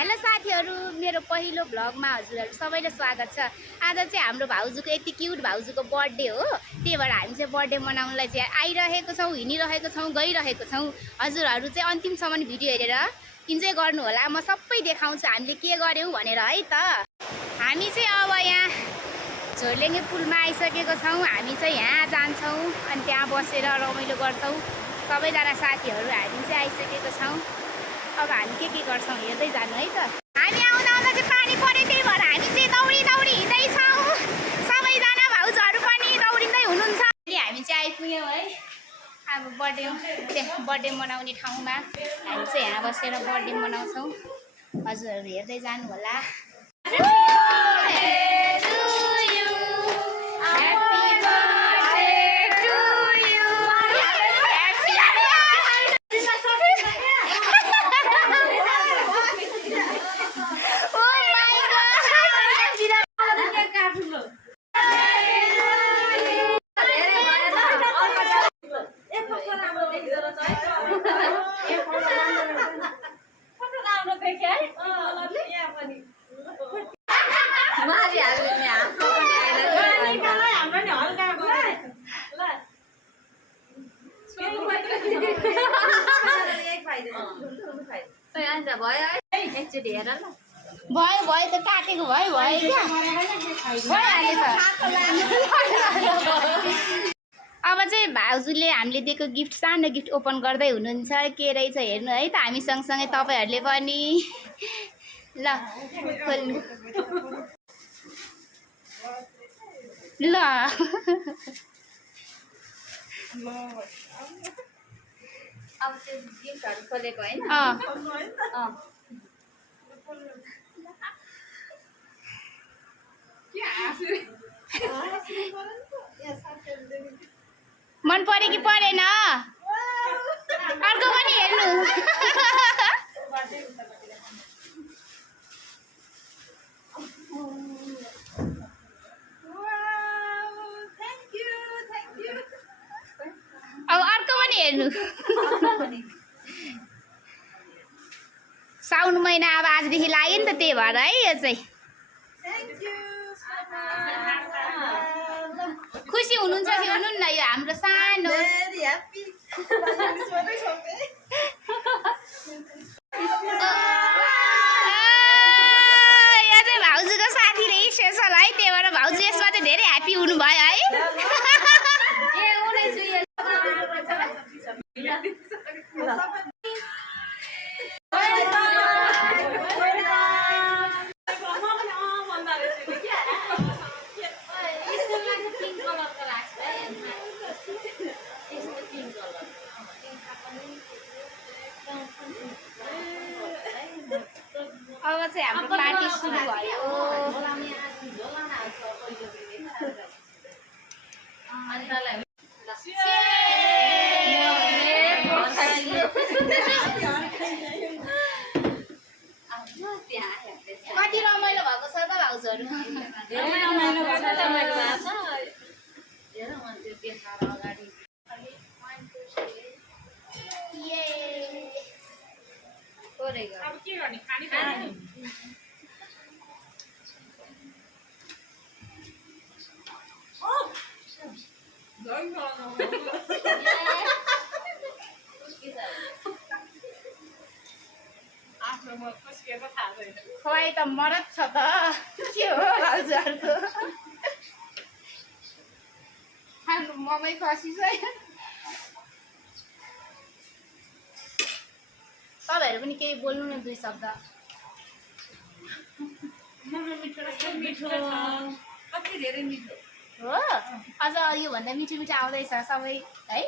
Hello साथीहरू, मेरो पहिलो भ्लगमा हजुरहरू सबैलाई स्वागत छ। आज चाहिँ हाम्रो भाउजूको यति क्युट भाउजूको बर्थडे हो। त्यही भएर हामी चाहिँ बर्थडे मनाउनलाई चाहिँ आइरहेको छौँ, हिँडिरहेको छौँ, गइरहेको छौँ। हजुरहरू चाहिँ अन्तिमसम्म भिडियो हेरेर इन्जोय गर्नु होला। म सबै देखाउँछु हामीले के गर्यौँ भनेर है त। हामी चाहिँ अब यहाँ झोर्लेङ्गे पुलमा आइसकेको छौँ। हामी चाहिँ यहाँ जान्छौँ अनि त्यहाँ बसेर रमाइलो गर्छौँ। सबैजना साथीहरू हामी चाहिँ आइसकेको छौँ। अब हामी के गर्छौँ हेर्दै जानु है त। हामी आउँदा आउँदा चाहिँ पानी पऱ्यो, त्यही भएर हामी चाहिँ दौडी दौडी हिँड्दैछौँ। सबैजना भाउजूहरू पनि दौडिँदै हुनुहुन्छ। हामी चाहिँ आइपुग्यौँ है अब बर्थडे मनाउने ठाउँमा। हामी चाहिँ यहाँ बसेर बर्थडे मनाउँछौँ। हजुरहरू हेर्दै जानु होला। भयो त काटेको भयो क्या अब चाहिँ भाउजूले हामीले दिएको गिफ्ट, सानो गिफ्ट ओपन गर्दै हुनुहुन्छ। के रहेछ हेर्नु है त। हामी सँगसँगै तपाईँहरूले पनि ल खोल्नु ल। अब त्यो गिफ्टहरु खोलेको हैन? मन पर्यो कि परेन? अर्को पनि हेर्नु। अब अर्को पनि हेर्नु। साउन महिना अब आजदेखि लाग्यो नि त, त्यही भएर है यो चाहिँ। खुसी हुनुहुन्छ कि हुनु न? यो हाम्रो सानो भाउजूको साथीले स्पेसल है, त्यही भएर भाउजू यसमा चाहिँ धेरै ह्याप्पी हुनुभयो है। अब चाहिँ हाम्रो पार्टी सुरु भयो। कति रमाइलो भएको छ त भाउजूहरू? अब के गर्ने? खाने खुवाइ त मरत छ त। के हो भाउजूहरूको? खानु ममै खसी छ। तपाईँहरू पनि केही बोल्नु न, दुई शब्द। कति धेरै मिठो हो, अझ योभन्दा मिठो मिठो आउँदैछ सबै है।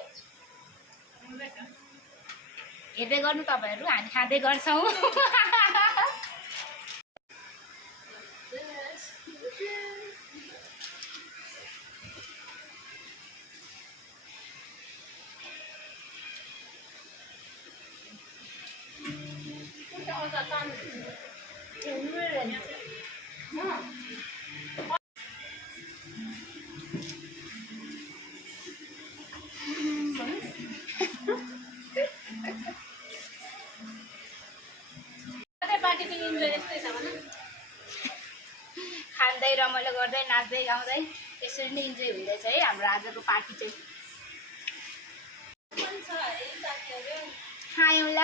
हेर्दै गर्नु तपाईँहरू, हामी खाँदै गर्छौँ। पार्टी खाँदै रमाइलो गर्दै नाच्दै गाउँदै यसरी नै इन्जोय हुँदैछ है हाम्रो आजको पार्टी चाहिँ। खायौँ ल